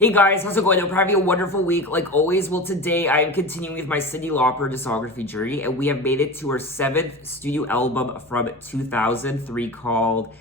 Hey guys, how's it going? I'm having a wonderful week like always. Well, today I am continuing with my Cyndi Lauper discography journey, and we have made it to her 7th studio album from 2003 called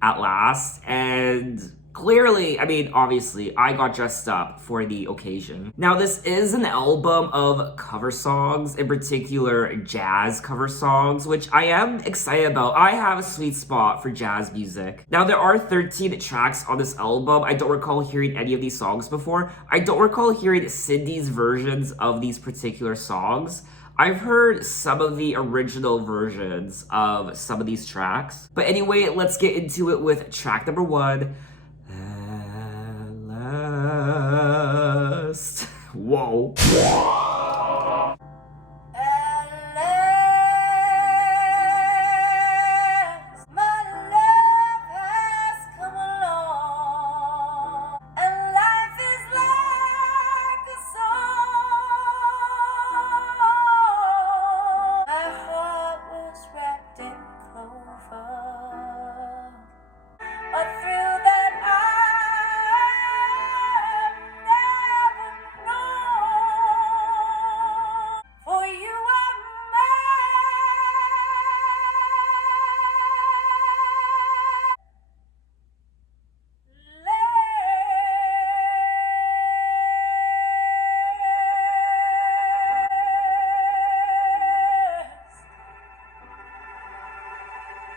At Last. And clearly, obviously, I got dressed up for the occasion. Now, this is an album of cover songs, in particular jazz cover songs, which I am excited about. I have a sweet spot for jazz music. Now, there are 13 tracks on this album. I don't recall hearing any of these songs before. I don't recall hearing Cyndi's versions of these particular songs. I've heard some of the original versions of some of these tracks. But anyway, let's get into it with track number 1. At last. Whoa.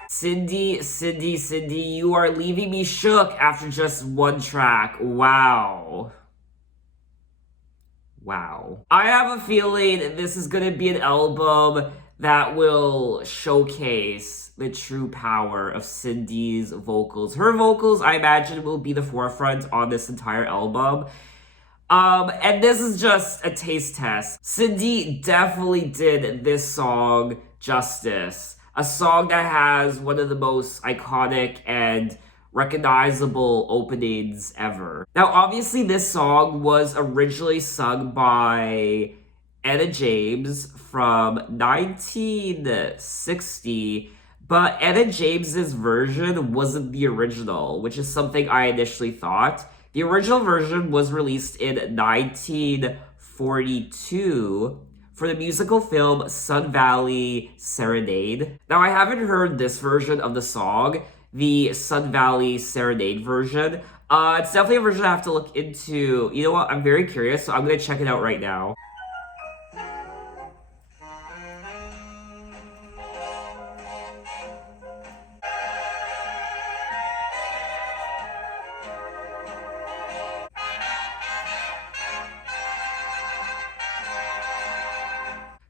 Cyndi, you are leaving me shook after just one track. Wow. I have a feeling this is gonna be an album that will showcase the true power of Cyndi's vocals. Her vocals, I imagine, will be the forefront on this entire album. And this is just a taste test. Cyndi definitely did this song justice. A song that has one of the most iconic and recognizable openings ever. Now, obviously, this song was originally sung by Etta James from 1960, but Etta James's version wasn't the original, which is something I initially thought. The original version was released in 1942 for the musical film Valley Serenade. Now, I haven't heard this version of the song, the Valley Serenade version. It's definitely a version I have to look into. You know what? I'm very curious, so I'm gonna check it out right now.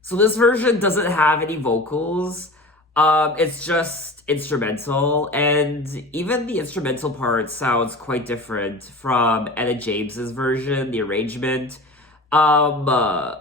So this version doesn't have any vocals. It's just instrumental, and even the instrumental part sounds quite different from Etta James's version, the arrangement. I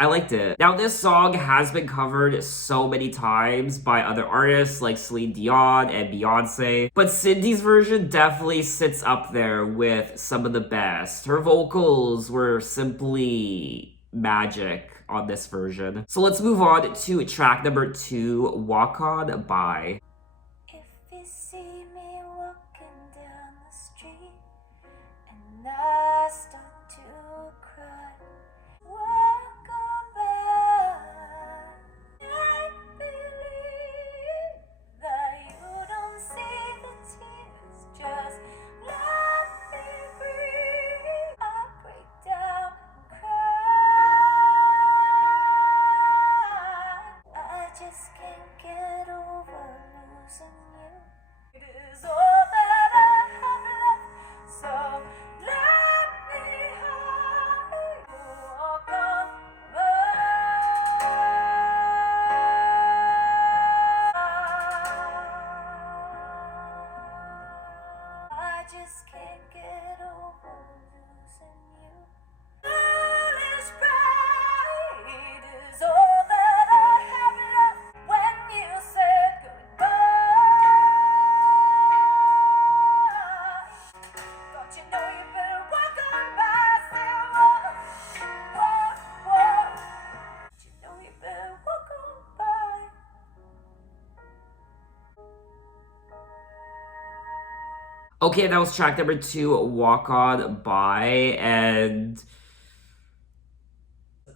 liked it. Now, this song has been covered so many times by other artists like Celine Dion and Beyonce, but Cyndi's version definitely sits up there with some of the best. Her vocals were simply magic on this version. So let's move on to track number 2, Walk On By. If you see me walking down the street and I start to cry, walk on by. I believe that you don't see the tears, just let me breathe. I break down and cry. I just can't get over Okay, that was track number 2, Walk On By, and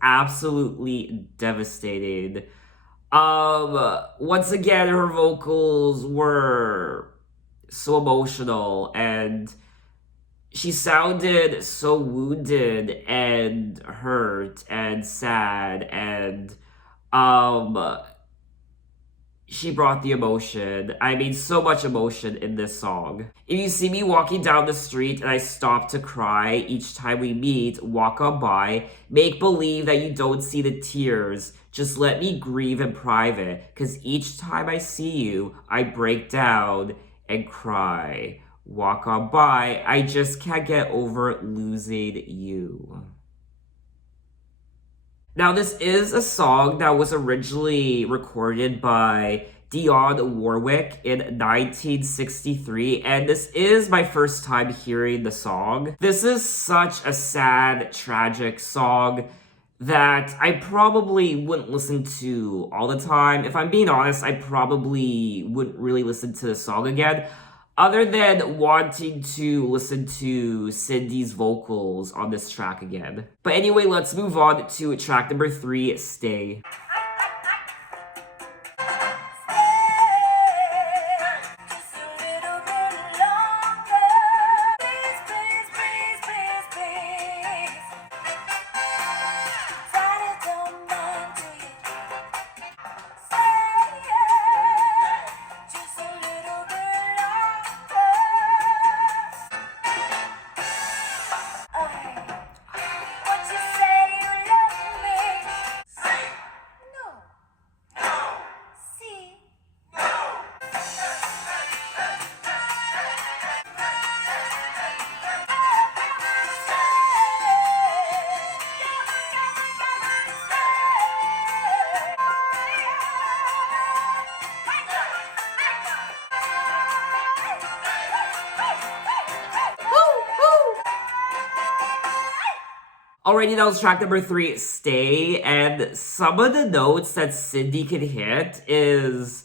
absolutely devastated. Once again, her vocals were so emotional, and she sounded so wounded and hurt and sad, and um she brought the emotion. I mean, so much emotion in this song. If you see me walking down the street and I stop to cry each time we meet, walk on by, make believe that you don't see the tears. Just let me grieve in private, cause each time I see you, I break down and cry. Walk on by, I just can't get over losing you. Now, this is a song that was originally recorded by Dionne Warwick in 1963, and this is my first time hearing the song. This is such a sad, tragic song that I probably wouldn't listen to all the time. If I'm being honest, I probably wouldn't really listen to the song again, other than wanting to listen to Cyndi's vocals on this track again. But anyway, let's move on to track number 3, Stay. Just a little bit longer. Please, please, please, please, please. Daddy don't mind, do you? Say just a little bit longer. What you say you love me? No. See. Alrighty, that was track number 3, Stay, and some of the notes that Cyndi could hit is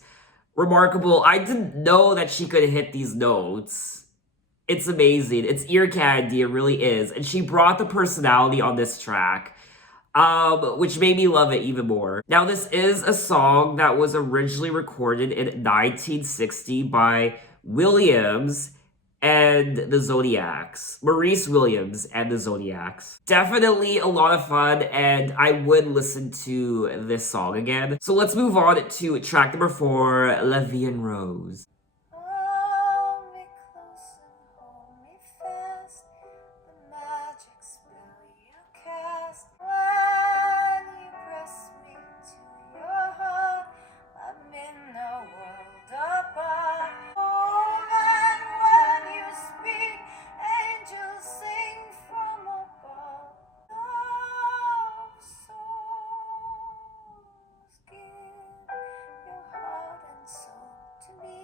remarkable. I didn't know that she could hit these notes. It's amazing. It's ear candy, it really is. And she brought the personality on this track, which made me love it even more. Now, this is a song that was originally recorded in 1960 by Williams and the Zodiacs. Maurice Williams and the Zodiacs. Definitely a lot of fun, and I would listen to this song again. So let's move on to track number 4, Leveon Rose. Hold me close and hold me fast. The magic spell you cast. When you press me to your heart, I'm in a world apart. Oh, and when you speak, angels sing from above. Love souls, give your heart and soul to me.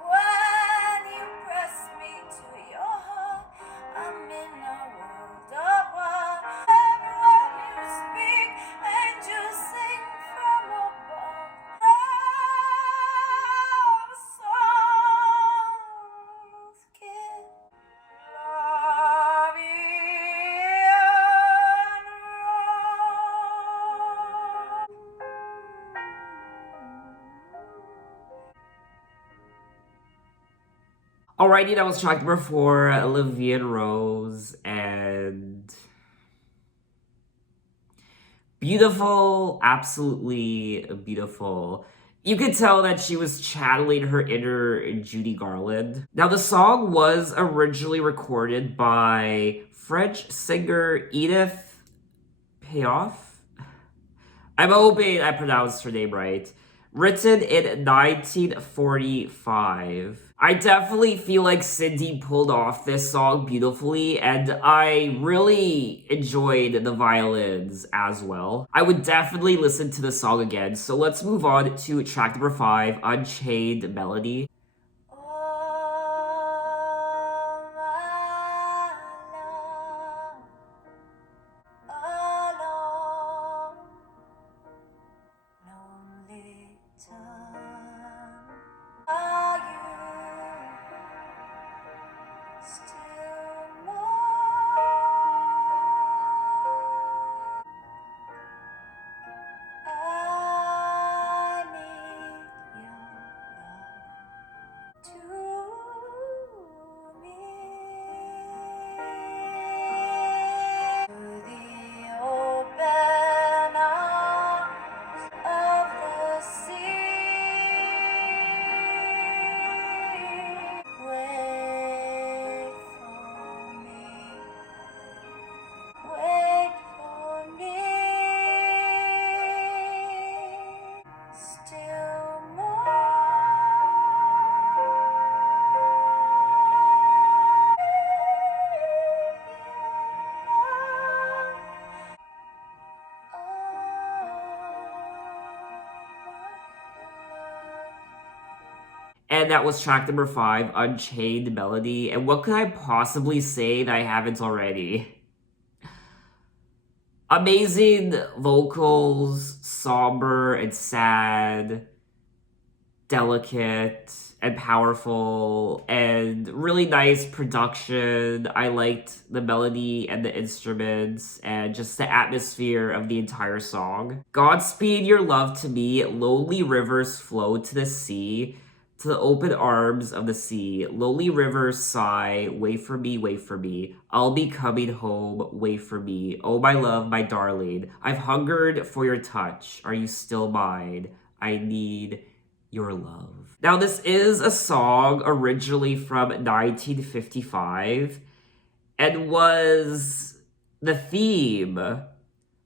When you press me to your heart, I'm in a world apart. And when you speak, angels sing from above. Love songs give Alrighty, that was track number 4, Leveon Rose, and beautiful, absolutely beautiful. You could tell that she was channeling her inner Judy Garland. Now, the song was originally recorded by French singer Edith Piaf. I'm hoping I pronounced her name right. Written in 1945. I definitely feel like Cyndi pulled off this song beautifully, and I really enjoyed the violins as well. I would definitely listen to the song again, so let's move on to track number 5, Unchained Melody. all And that was track number 5, Unchained Melody. And what could I possibly say that I haven't already? Amazing vocals, somber and sad, delicate and powerful, and really nice production. I liked the melody and the instruments and just the atmosphere of the entire song. Godspeed Your Love to Me, lonely rivers flow to the sea, to the open arms of the sea. Lonely rivers sigh, wait for me, I'll be coming home, wait for me. Oh my love, my darling, I've hungered for your touch. Are you still mine? I need your love. Now, this is a song originally from 1955 and was the theme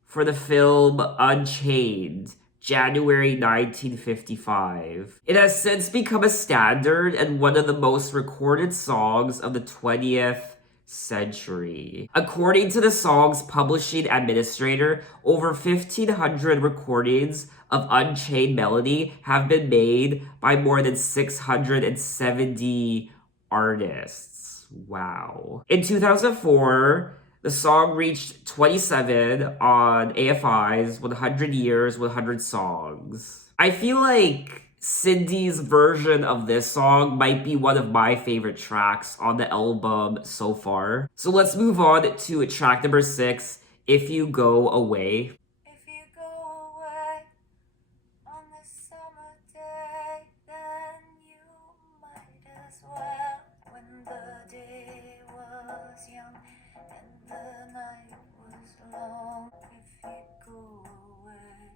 for the film Unchained, January 1955. It has since become a standard and one of the most recorded songs of the 20th century. According to the song's publishing administrator, over 1,500 recordings of Unchained Melody have been made by more than 670 artists. Wow. In 2004, the song reached 27 on AFI's 100 Years, 100 Songs. I feel like Cyndi's version of this song might be one of my favorite tracks on the album so far. So let's move on to track number 6, If You Go Away. If you go away on this summer day, then you might as well. When the day was young and the night was long, if you go away.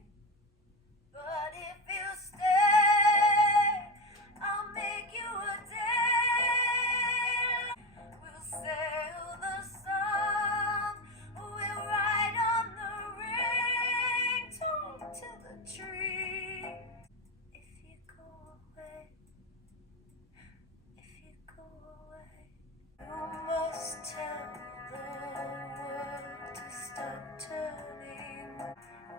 But if you stay, I'll make you a day. We'll sail the sun, we'll ride on the ring, talk to the tree. If you go away, if you go away, you must tell the world to stop turning.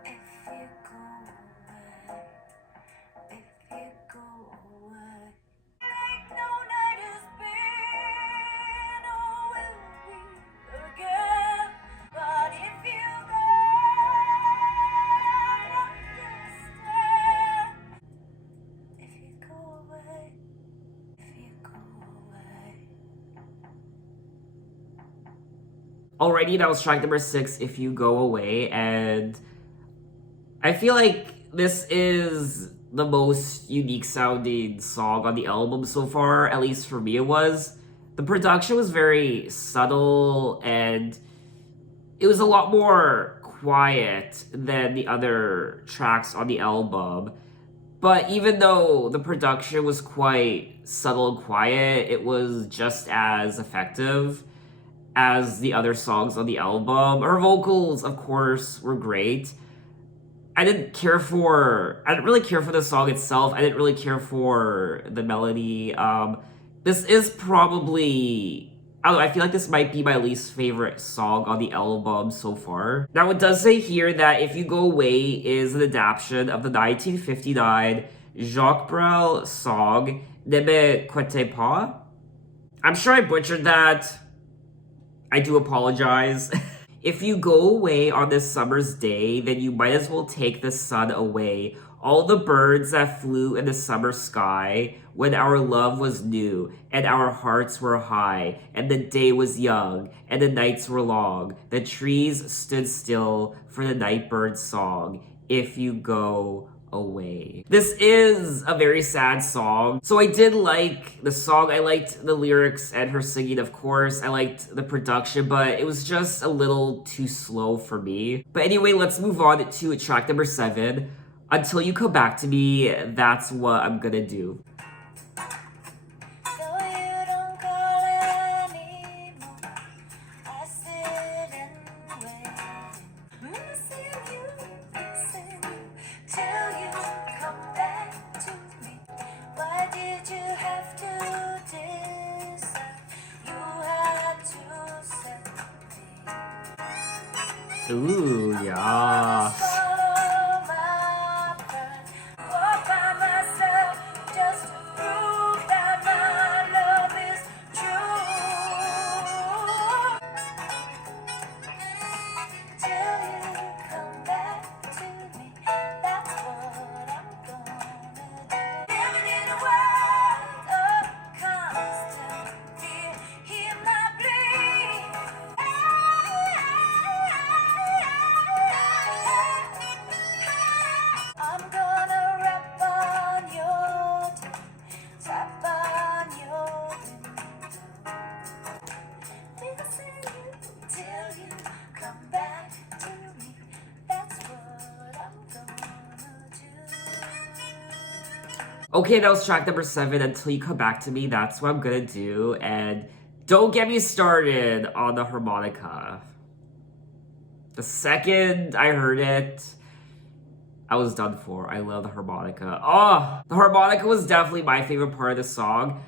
If you go away, if you go away, like no night has been, or will be again. But if you go, understand. If you go away, if you go away. Alrighty, that was track number 6, If You Go Away, and I feel like this is the most unique sounding song on the album so far, at least for me it was. The production was very subtle and it was a lot more quiet than the other tracks on the album. But even though the production was quite subtle and quiet, it was just as effective as the other songs on the album. Her vocals, of course, were great. I didn't really care for the song itself. I didn't really care for the melody. This is probably, I don't know, I feel like this might be my least favorite song on the album so far. Now, it does say here that If You Go Away is an adaptation of the 1959 Jacques Brel song Ne me quittez pas. I'm sure I butchered that. I do apologize. If you go away on this summer's day, then you might as well take the sun away. All the birds that flew in the summer sky when our love was new and our hearts were high and the day was young and the nights were long. The trees stood still for the nightbird's song. If you go away. This is a very sad song. So I did like the song. I liked the lyrics and her singing, of course. I liked the production, but it was just a little too slow for me. But anyway, let's move on to track number 7. Until You Come Back to Me, That's What I'm Gonna Do. Though you don't call anymore, I sit and wait. Missing you till you come back to me. Why did you have to decide? You had to set me. Ooh, yeah. Swallow my pride, walk by myself just to prove that Okay, that was track number 7. Until You Come Back to Me, that's what I'm gonna do. And don't get me started on the harmonica. The second I heard it, I was done for. I love the harmonica. Oh, the harmonica was definitely my favorite part of the song.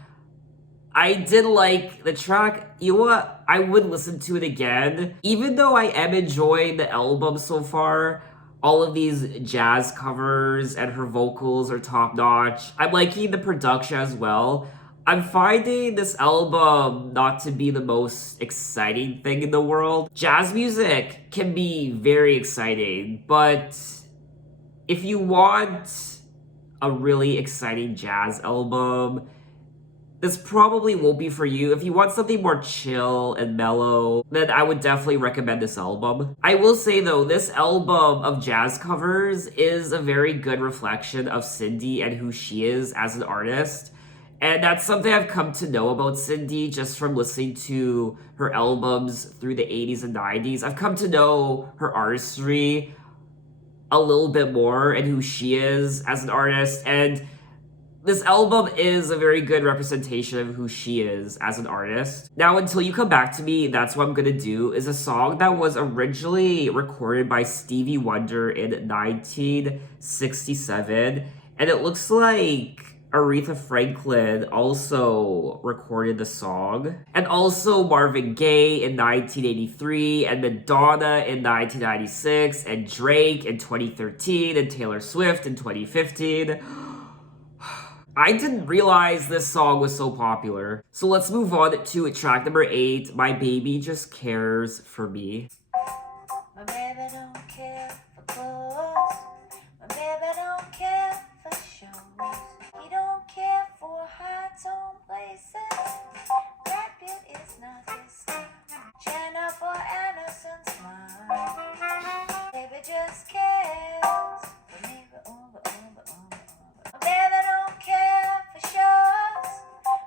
I did like the track. You know what? I would listen to it again. Even though I am enjoying the album so far, all of these jazz covers and her vocals are top notch. I'm liking the production as well. I'm finding this album not to be the most exciting thing in the world. Jazz music can be very exciting, but if you want a really exciting jazz album, this probably won't be for you. If you want something more chill and mellow, then I would definitely recommend this album. I will say though, this album of jazz covers is a very good reflection of Cyndi and who she is as an artist. And that's something I've come to know about Cyndi just from listening to her albums through the 80s and 90s. I've come to know her artistry a little bit more and who she is as an artist. And this album is a very good representation of who she is as an artist. Now, Until You Come Back to Me, that's what I'm gonna do, is a song that was originally recorded by Stevie Wonder in 1967. And it looks like Aretha Franklin also recorded the song. And also Marvin Gaye in 1983, and Madonna in 1996, and Drake in 2013, and Taylor Swift in 2015. I didn't realize this song was so popular. So let's move on to track number 8, My Baby Just Cares for Me. My baby don't care for clothes. My baby don't care for shows. He don't care for high-tone places. Brad Pitt is not his style. Jennifer Aniston smile. Baby just cares for me. My baby don't care for shows.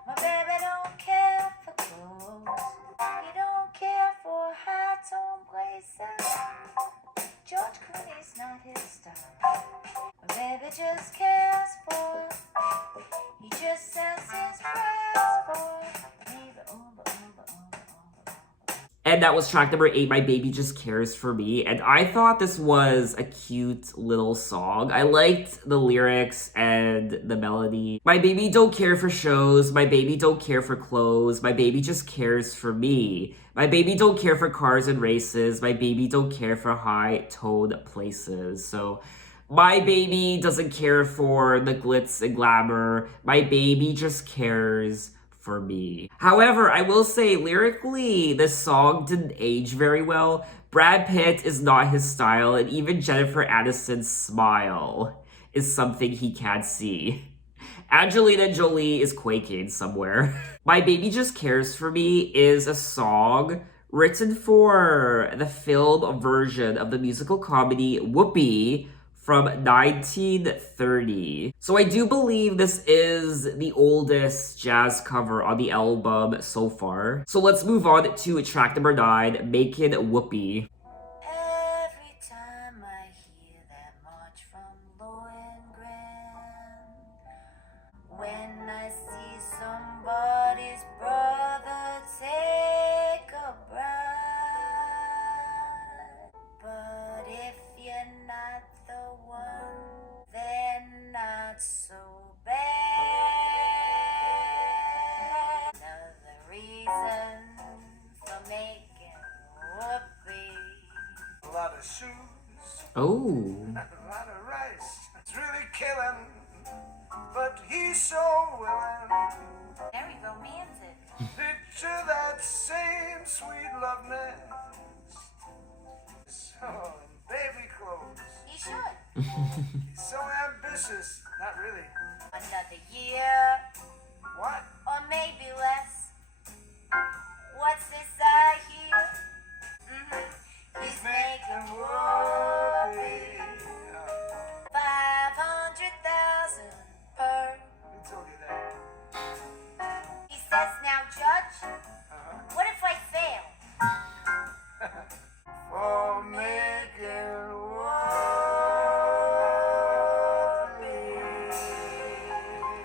My baby don't care for clothes. He don't care for high-tone places. George Clooney's not his style. My baby just cares for. He just says his prayers for. And that was track number 8, My Baby Just Cares for Me. And I thought this was a cute little song. I liked the lyrics and the melody. My baby don't care for shows. My baby don't care for clothes. My baby just cares for me. My baby don't care for cars and races. My baby don't care for high-toned places. So my baby doesn't care for the glitz and glamour. My baby just cares for me. However, I will say lyrically, this song didn't age very well. Brad Pitt is not his style, and even Jennifer Aniston's smile is something he can't see. Angelina Jolie is quaking somewhere. My Baby Just Cares for Me is a song written for the film version of the musical comedy Whoopee from 1930. So I do believe this is the oldest jazz cover on the album so far. So let's move on to track number 9, Makin' Whoopee. Every time I hear that march from Lohengrin, when I see somebody's brother take a bride, but if you're not the one, then not so bad. Another reason for making whoopee. A lot of shoes, Oh. a lot of rice. It's really killing, but he's so willing. Very romantic. Picture that same sweet love nest. So in baby clothes. He should. He's so ambitious. Not really. Another year, What? or maybe less. What's this I hear? He's making whoopee. 500,000 per. Who told you that? He says, now, Judge, what if I fail? For making whoopee.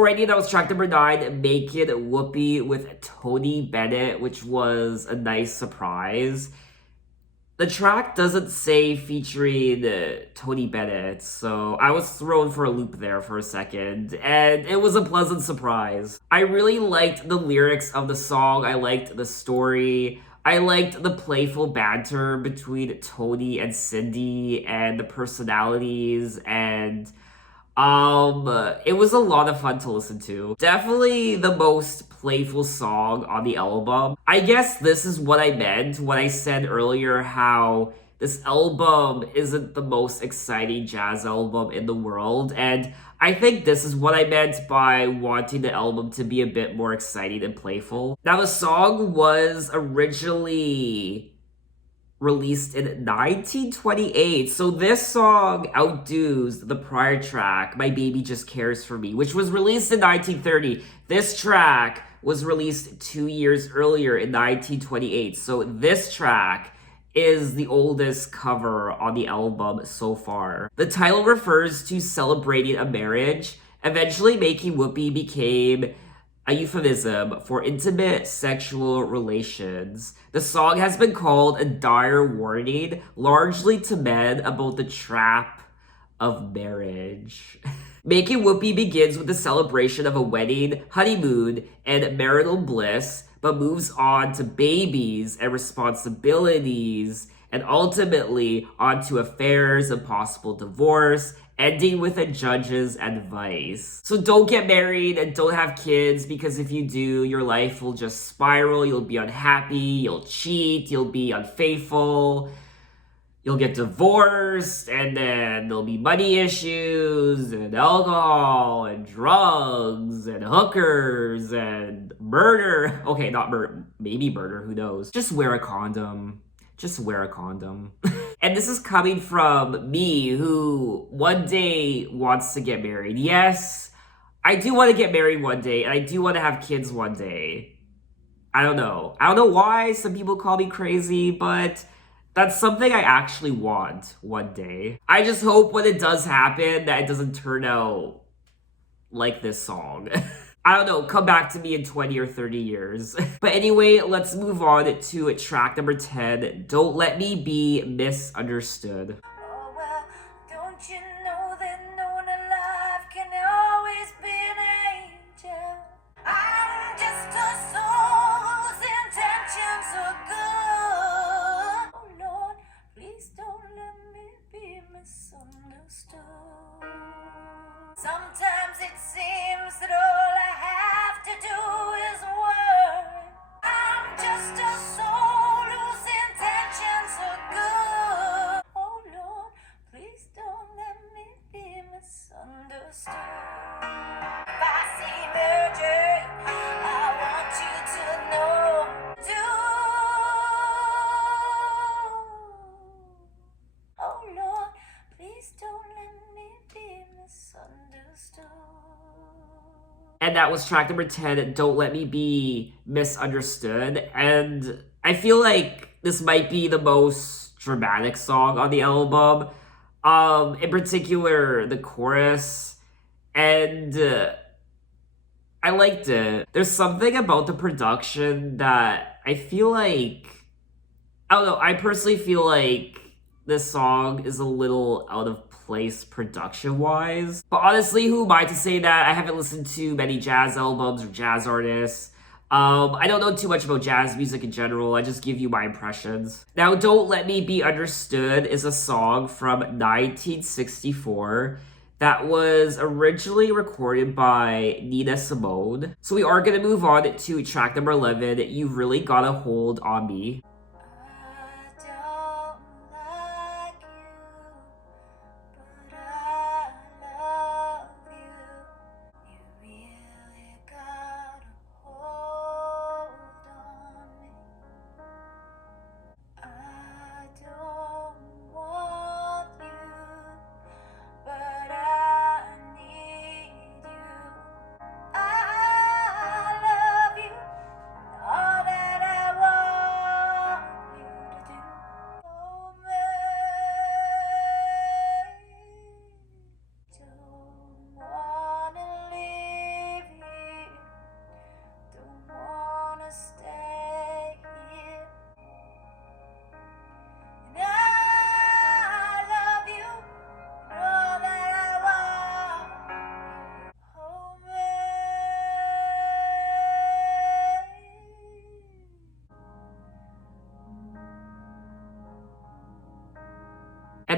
Alrighty, that was track number 9, Makin, Whoopee with Tony Bennett, which was a nice surprise. The track doesn't say featuring Tony Bennett, so I was thrown for a loop there for a second, and it was a pleasant surprise. I really liked the lyrics of the song, I liked the story, I liked the playful banter between Tony and Cyndi, and the personalities, and it was a lot of fun to listen to. Definitely the most playful song on the album. I guess this is what I meant when I said earlier how this album isn't the most exciting jazz album in the world, and I think this is what I meant by wanting the album to be a bit more exciting and playful. Now, the song was originally released in 1928. So this song outdoes the prior track, My Baby Just Cares For Me, which was released in 1930. This track was released 2 years earlier in 1928. So this track is the oldest cover on the album so far. The title refers to celebrating a marriage. Eventually, Making Whoopee became a euphemism for intimate sexual relations. The song has been called a dire warning, largely to men, about the trap of marriage. Making Whoopee begins with the celebration of a wedding, honeymoon, and marital bliss, but moves on to babies and responsibilities, and ultimately onto affairs and possible divorce, ending with a judge's advice. So don't get married and don't have kids, because if you do, your life will just spiral. You'll be unhappy, you'll cheat, you'll be unfaithful, you'll get divorced, and then there'll be money issues, and alcohol, and drugs, and hookers, and murder. Okay, not murder, maybe murder, who knows. Just wear a condom. Just wear a condom. And this is coming from me, who one day wants to get married. Yes, I do want to get married one day, and I do want to have kids one day. I don't know. I don't know why some people call me crazy, but that's something I actually want one day. I just hope when it does happen that it doesn't turn out like this song. I don't know, come back to me in 20 or 30 years. But anyway, let's move on to track number 10, Don't Let Me Be Misunderstood. Oh well, don't you know that no one alive can always be an angel? I'm just a soul whose intentions are good. Oh Lord, please don't let me be misunderstood. Sometimes it seems that all I have to do is worry. I'm just a soul whose intentions are good. Oh Lord, please don't let me be misunderstood. If I seem urgent, I want you to know. Oh Lord, please don't let me be misunderstood. And that was track number 10, Don't Let Me Be Misunderstood. And I feel like this might be the most dramatic song on the album. In particular, the chorus. And I liked it. There's something about the production that I feel like, I don't know, I personally feel like this song is a little out of place production-wise. But honestly, who am I to say that? I haven't listened to many jazz albums or jazz artists. I don't know too much about jazz music in general. I just give you my impressions. Now, Don't Let Me Be Understood is a song from 1964 that was originally recorded by Nina Simone. So we are going to move on to track number 11, You've Really Got a Hold on Me. I don't like you, but I love you. You really got a hold on me. I don't want you, but I need you. I love you, all that I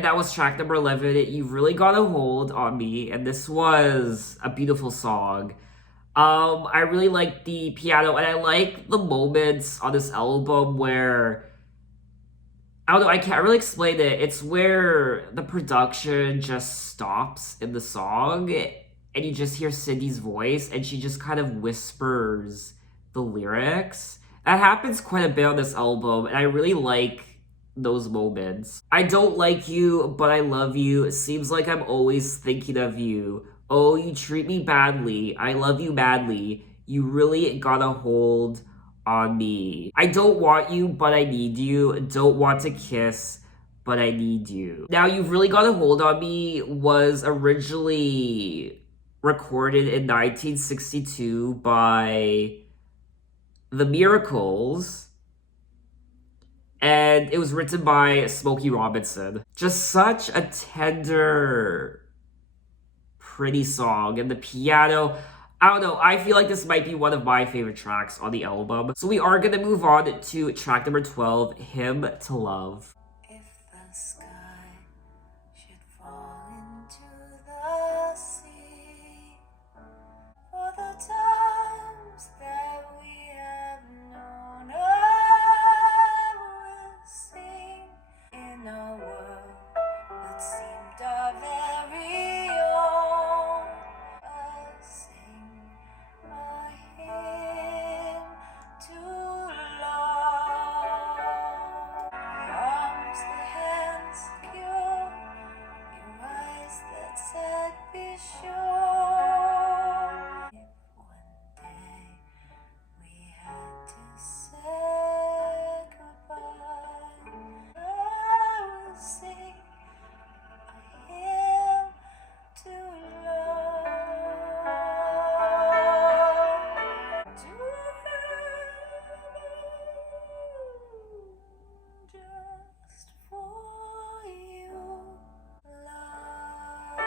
And that was track number 11, You've Really Got a Hold on Me. And this was a beautiful song. I really like the piano, and I like the moments on this album where, I don't know, I can't really explain it. It's where the production just stops in the song, and you just hear Cyndi's voice, and she just kind of whispers the lyrics. That happens quite a bit on this album, and I really like those moments. I don't like you, but I love you. It seems like I'm always thinking of you. Oh, you treat me badly. I love you madly. You really got a hold on me. I don't want you, but I need you. Don't want to kiss, but I need you. Now, You've Really Got a Hold on Me was originally recorded in 1962 by The Miracles, and it was written by Smokey Robinson. Just such a tender, pretty song, and the piano, I don't know, I feel like this might be one of my favorite tracks on the album. So we are gonna move on to track number 12, Hymn to Love. If the sky should fall into the sea, for the times that we have known, I will sing in a world that seemed our very own. I'll sing a hymn to love. Your arms, the hands secure, your eyes that said be sure. If one day we had to say goodbye, I will sing a hymn to love. To just for you, love.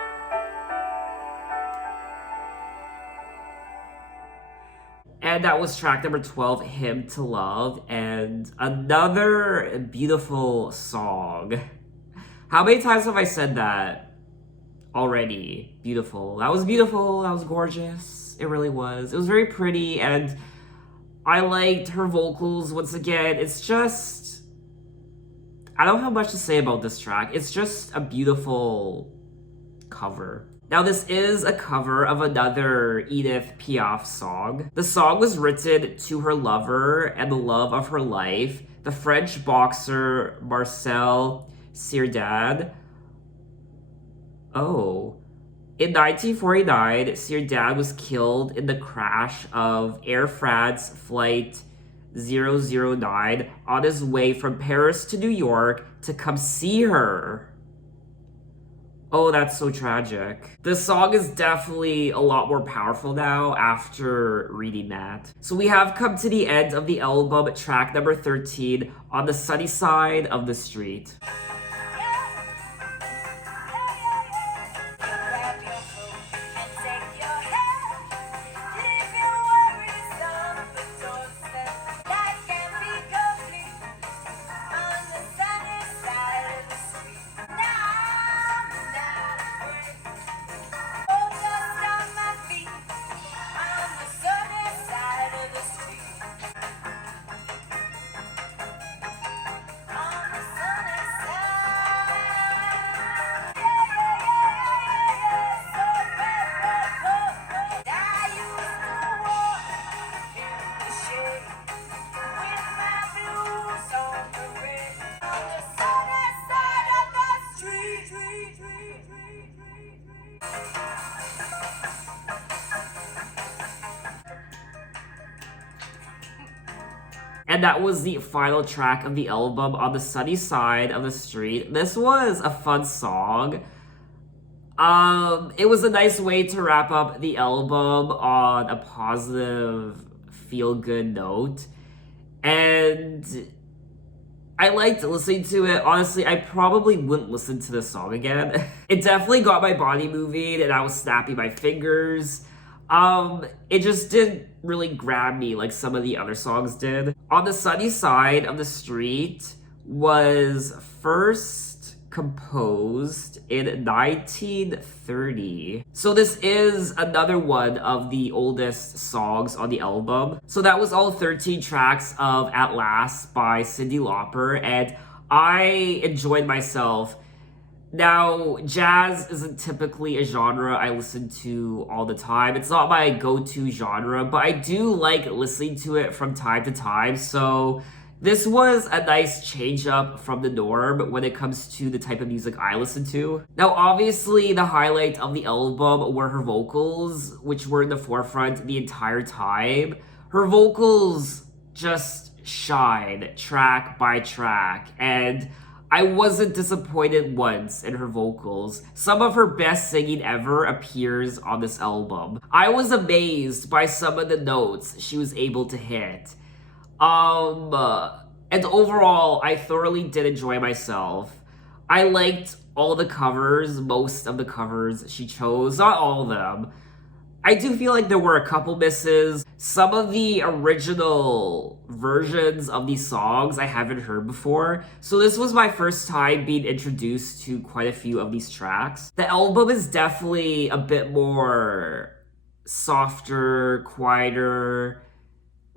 And that was track number 12, Hymn to Love, and another beautiful song. How many times have I said that already? Beautiful. That was beautiful. That was gorgeous. It really was. It was very pretty, and I liked her vocals once again. It's just, I don't have much to say about this track. It's just a beautiful cover. Now, this is a cover of another Edith Piaf song. The song was written to her lover and the love of her life, the French boxer Marcel Cirdad. Oh. In 1949, Cirdad was killed in the crash of Air France Flight 009 on his way from Paris to New York to come see her. Oh, that's so tragic. This song is definitely a lot more powerful now after reading that. So we have come to the end of the album, track number 13, On the Sunny Side of the Street. Grab your coat and take your hand. Leave your worries on the doorstep. Life can be complete on the sunny side of the street. Now I'm not afraid. Focused on my feet on the sunny side of the street. On the sunny side. So bad, I used to walk in the shade with my blues on parade. On the sunny side of the street. And that was the final track of the album, On the Sunny Side of the Street. This was a fun song. It was a nice way to wrap up the album on a positive, feel-good note. And I liked listening to it. Honestly, I probably wouldn't listen to this song again. It definitely got my body moving, and I was snapping my fingers. It just didn't really grab me like some of the other songs did. On the Sunny Side of the Street was first composed in 1930. So this is another one of the oldest songs on the album. So that was all 13 tracks of At Last by Cyndi Lauper, and I enjoyed myself. Now, jazz isn't typically a genre I listen to all the time. It's not my go-to genre, but I do like listening to it from time to time. So this was a nice change up from the norm when it comes to the type of music I listen to. Now, obviously, the highlight of the album were her vocals, which were in the forefront the entire time. Her vocals just shine track by track, and I wasn't disappointed once in her vocals. Some of her best singing ever appears on this album. I was amazed by some of the notes she was able to hit. And overall, I thoroughly did enjoy myself. I liked all the covers, most of the covers she chose, not all of them. I do feel like there were a couple misses. Some of the original versions of these songs I haven't heard before, so this was my first time being introduced to quite a few of these tracks. The album is definitely a bit more softer, quieter,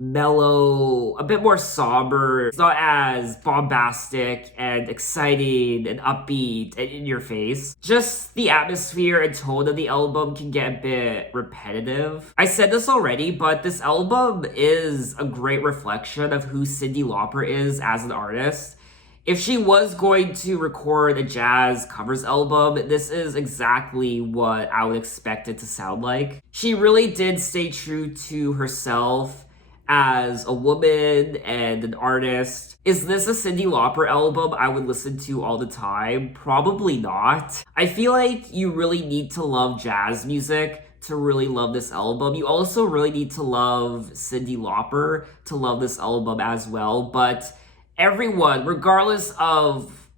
mellow, a bit more somber. It's not as bombastic and exciting and upbeat and in your face. Just the atmosphere and tone of the album can get a bit repetitive. I said this already, but this album is a great reflection of who Cyndi Lauper is as an artist. If she was going to record a jazz covers album, this is exactly what I would expect it to sound like. She really did stay true to herself as a woman and an artist. Is this a Cyndi Lauper album I would listen to all the time? Probably not. I feel like you really need to love jazz music to really love this album. You also really need to love Cyndi Lauper to love this album as well. But everyone, regardless of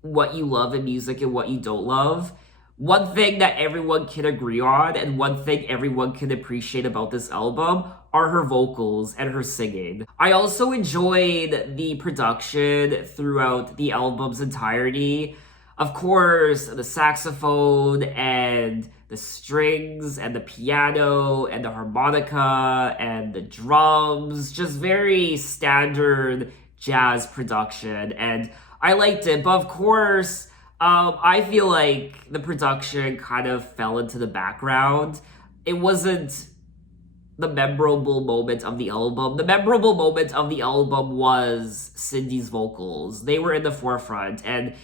what you love in music and what you don't love, one thing that everyone can agree on and one thing everyone can appreciate about this album are her vocals and her singing. I also enjoyed the production throughout the album's entirety. Of course, the saxophone and the strings and the piano and the harmonica and the drums, just very standard jazz production, and I liked it. But of course, I feel like the production kind of fell into the background. It wasn't the memorable moment of the album. The memorable moment of the album was Cyndi's vocals. They were in the forefront, and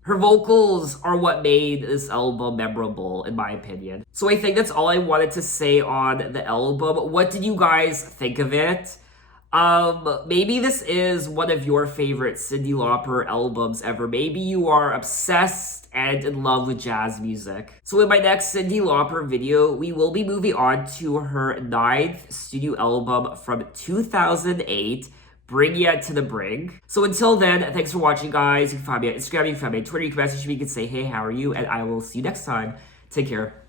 her vocals are what made this album memorable, in my opinion. So I think that's all I wanted to say on the album. What did you guys think of it? Maybe this is one of your favorite Cyndi Lauper albums ever. Maybe you are obsessed and in love with jazz music. So in my next Cyndi Lauper video, we will be moving on to her 9th studio album from 2008, Bring Ya to the Brink. So until then, thanks for watching, guys. You can find me on Instagram, you can find me on Twitter, you can message me, you can say, hey, how are you? And I will see you next time. Take care.